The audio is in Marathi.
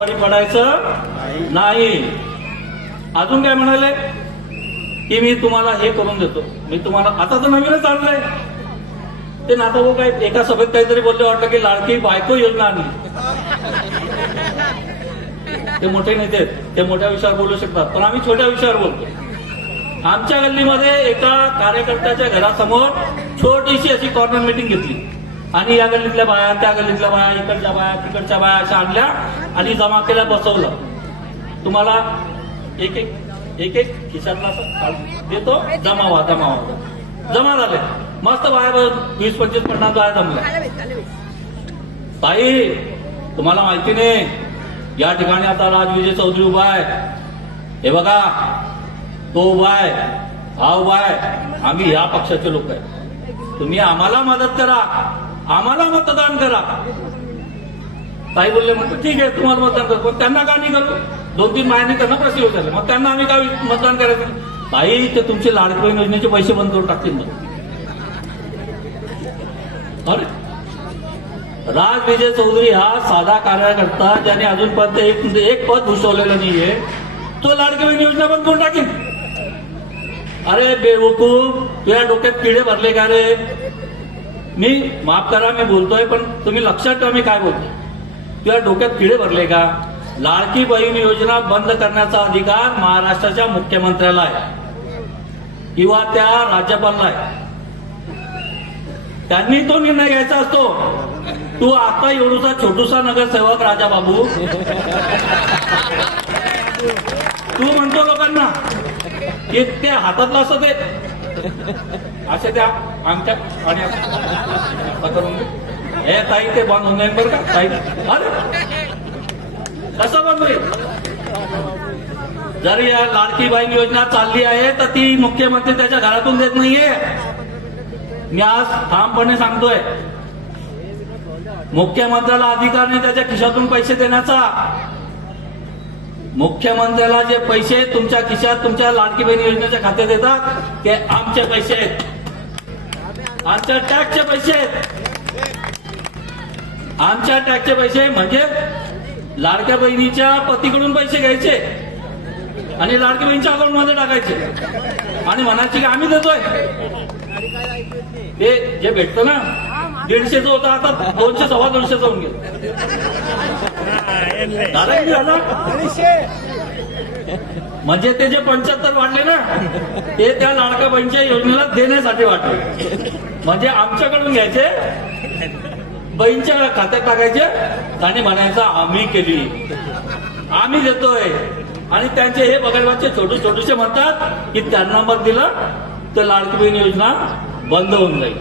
पडायचं नाही. अजून काय म्हणाले? की मी तुम्हाला हे करून देतो. मी तुम्हाला आता तर नवीनच आणलंय. ते नाताभाऊ काय एका सभेत काहीतरी बोलले वाटलं की लाडकी बायको योजना आणली. ते मोठे नेते आहेत. ते मोठ्या विषयावर बोलू शकतात. पण आम्ही छोट्या विषयावर बोलतो. आमच्या गल्लीमध्ये एका कार्यकर्त्याच्या घरासमोर छोटीशी अशी कॉर्नर मीटिंग घेतली. आणि या गल्लीतल्या बाया त्या गल्लीतल्या बाया इकडच्या बाया तिकडच्या बाया अशा आणल्या आणि जमा केल्या बसवलं. तुम्हाला एक एक एक एक खिशातला देतो जमावा जमावा. जमा झाले. मस्त बाया बघ, वीस पंचवीस पन्नास बाया जमल्या. ताई तुम्हाला माहिती नाही या ठिकाणी आता राजविजय चौधरी उभा आहे. हे बघा तो उभा आहे हा उभा आहे. आम्ही या पक्षाचे लोक आहे. तुम्ही आम्हाला मदत करा. आम्हाला मतदान करा. ताई बोलले मग ठीक आहे तुम्हाला मतदान करतो पण त्यांना का नाही करू? दोन तीन महिने त्यांना प्रश्न होत मग त्यांना आम्ही काय मतदान करायचं? ताई ते तुमचे लाडकी योजनेचे पैसे बंद करून टाकतील मग अरे राज विजय चौधरी हा साधा कार्यकर्ता ज्याने अजूनपर्यंत एक एक पद भूषवलेलं नाहीये. तो लाडकी बहीण योजना बंद करून टाकेल. अरे बेवकूफ तुझ्या डोक्यात किडे भरले का रे? मी माफ करा मी बोलतोय पण तुम्ही लक्षात ठेवा मी काय बोलतोय. किंवा डोक्यात किडे भरले का? लाडकी बहीण योजना बंद करण्याचा अधिकार महाराष्ट्राच्या मुख्यमंत्र्याला आहे. किंवा त्या राज्यपालला आहे. त्यांनी तो निर्णय घ्यायचा असतो. तू आता एवढूसा छोटूसा नगरसेवक राजा बाबू तू म्हणतो लोकांना की ते हातातलं असं ते असे त्या आमच्या आणि हे ताई ते बंद होऊन जाईल बरं का? ताई. अरे. कसं बंद होईल? जर या लाडकी बहीण योजना चालली आहे तर ती मुख्यमंत्री त्याच्या घरातून देत नाहीये. मी आज ठामपणे सांगतोय. मुख्यमंत्र्याला अधिकार नाही त्याच्या खिशातून पैसे देण्याचा. मुख्यमंत्र्याला जे पैसे तुमच्या खिशात तुमच्या लाडकी बहीण योजनेच्या खात्यात येतात ते आमचे पैसे आहेत. आमच्या टॅक्सचे पैसे आहेत. आमच्या टॅक्सचे पैसे म्हणजे लाडक्या बहिणीच्या पतीकडून पैसे घ्यायचे आणि लाडकी बहिणीच्या अकाउंटमध्ये टाकायचे. आणि म्हणायचे की आम्ही देतोय. ते जे भेटतं ना दीडशेचा होता आता दोनशे सव्वा दोनशेचा होऊन गेलं. दादा किती म्हणजे ते जे पंच्याहत्तर वाढले ना ते त्या लाडका बहिणीच्या योजनेला देण्यासाठी वाटले. म्हणजे आमच्याकडून घ्यायचे बहीणच्या खात्यात टाकायचे आणि म्हणायचं आम्ही केली. आम्ही देतोय. आणि त्यांचे हे बघायचे छोटे छोटेसे म्हणतात की त्यांना मत दिलं तर लाडकी बहीण योजना बंद होऊन जाईल.